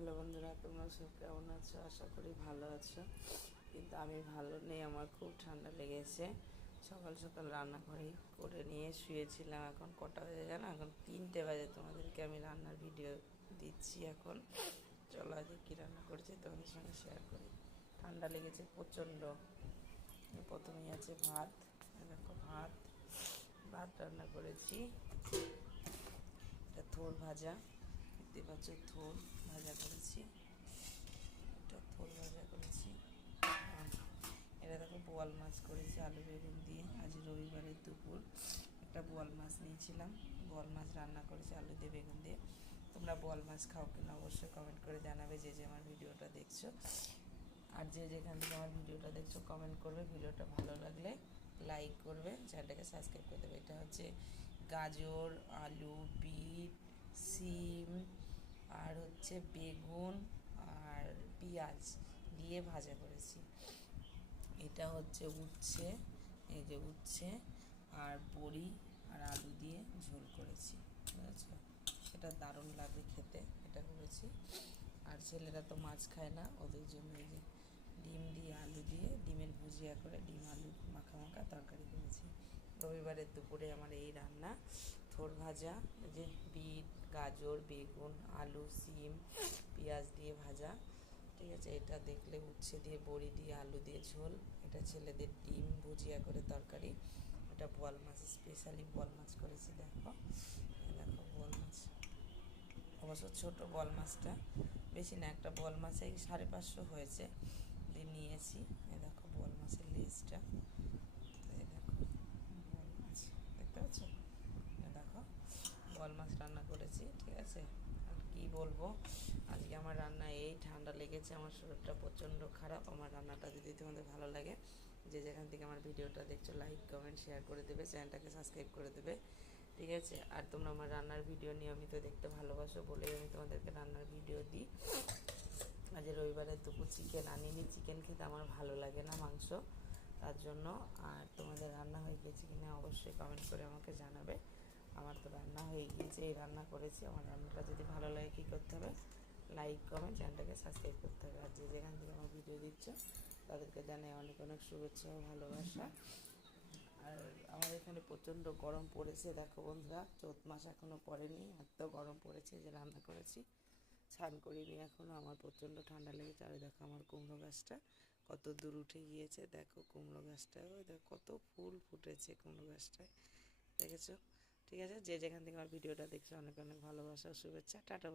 Hello বন্ধুরা, তোমরা সব কেমন আছো? আশা করি ভালো আছো। কিন্তু আমি ভালো নেই, আমার খুব ঠান্ডা লেগেছে। সকাল সকাল রান্না করে নিয়ে শুয়েছিলাম। এখন কটা বাজে জানো? এখন 3টে বাজে। তোমাদেরকে আমি রান্নার ভিডিও দিচ্ছি এখন। চলো আজকে কী রান্না করেছি তোমাদের সঙ্গে শেয়ার করি। ঠান্ডা লেগেছে প্রচণ্ড। প্রথমেই আছে ভাত। দেখো ভাত ভাত রান্না করেছি। এটা থোড় ভাজা, দেখতে পাচ্ছ, থোড় ভাজা করেছি। এটা থোড় ভাজা করেছি। এটা দেখো বোয়াল মাছ করেছি আলু বেগুন দিয়ে। আজ রবিবারের দুপুর একটা বোয়াল মাছ নিয়েছিলাম। বোয়াল মাছ রান্না করেছি আলু দিয়ে বেগুন দিয়ে। তোমরা বোয়াল মাছ খাও কিনা অবশ্যই কমেন্ট করে জানাবে, যে যে আমার ভিডিওটা দেখছো। আর যে যেখান থেকে আমার ভিডিওটা দেখছো কমেন্ট করবে। ভিডিওটা ভালো লাগলে লাইক করবে, চ্যানেলটাকে সাবস্ক্রাইব করে দেবে। এটা হচ্ছে গাজর, আলু, বিট, সিম আর হচ্ছে বেগুন আর পেঁয়াজ দিয়ে ভাজা করেছি। এটা হচ্ছে উচ্ছে, এই যে উচ্ছে আর বড়ি আর আলু দিয়ে ঝোল করেছি, বুঝেছো? এটা দারুণ লাগে খেতে, এটা করেছি। আর ছেলেরা তো মাছ খায় না, ওদের জন্য এই যে ডিম দিয়ে আলু দিয়ে ডিমের ভুজিয়া করে ডিম আলু মাখা মাখা তরকারি করেছি। রবিবারের দুপুরে আমার এই রান্না। থোড় ভাজা, যে বিট, গাজর, বেগুন, আলু, সিম, পেঁয়াজ দিয়ে ভাজা, ঠিক আছে। এটা দেখলে উচ্ছে দিয়ে বড়ি দিয়ে আলু দিয়ে ঝোল। এটা ছেলেদের ডিম ভুজিয়া করে তরকারি। এটা বোয়াল মাছ, স্পেশালি বোয়াল মাছ করেছি। দেখো দেখো বোয়াল মাছ, অবশ্য ছোটো বোয়াল মাছটা, বেশি না, একটা বোয়াল মাছে 550 হয়েছে দিয়ে নিয়েছি। এই দেখো বোয়াল মাছের লেজটা, এই দেখো বোয়াল মাছ, দেখতে পাচ্ছ? দেখো বোয়াল মাছ রান্না করেছি, ঠিক আছে। আর কী বলবো, আজকে আমার রান্না এই ঠান্ডা লেগেছে, আমার শরীরটা প্রচণ্ড খারাপ। আমার রান্নাটা যদি তোমাদের ভালো লাগে, যে যেখান থেকে আমার ভিডিওটা দেখছো লাইক কমেন্ট শেয়ার করে দেবে, চ্যানেলটাকে সাবস্ক্রাইব করে দেবে, ঠিক আছে। আর তোমরা আমার রান্নার ভিডিও নিয়মিত দেখতে ভালোবাসো বলেই আমি তোমাদেরকে রান্নার ভিডিও দিই। আজ রবিবারের দুপুর চিকেন আনিনি, চিকেন খেতে আমার ভালো লাগে না, মাংস, তার জন্য। আর তোমাদের রান্না হয়ে গিয়েছে কিনা অবশ্যই কমেন্ট করে আমাকে জানাবে। আমার তো রান্না হয়ে গিয়েছে, এই রান্না করেছি। আমার রান্নাটা যদি ভালো লাগে কী করতে হবে? লাইক কমেন্ট চ্যানেলটাকে সাবস্ক্রাইব করতে হবে। আর যে যেখান থেকে আমার ভিডিও দিচ্ছ তাদেরকে জানাই অনেক অনেক শুভেচ্ছা ও ভালোবাসা। আর আমার এখানে প্রচণ্ড গরম পড়েছে, দেখো বন্ধুরা, চৈত মাস এখনও পড়েনি, এত গরম পড়েছে যে রান্না করেছি। স্নান করিনি এখনও, আমার প্রচণ্ড ঠান্ডা লেগেছে। আর দেখো আমার কুমড়ো গাছটা কত দূর উঠে গিয়েছে, দেখো কুমড়ো গাছটায়, ওই দেখো কত ফুল ফুটেছে কুমড়ো গাছটায়, দেখেছো? ঠিক আছে, যে যেখান থেকে আমার ভিডিওটা দেখছো অনেক অনেক ভালোবাসা, শুভেচ্ছা, টাটা।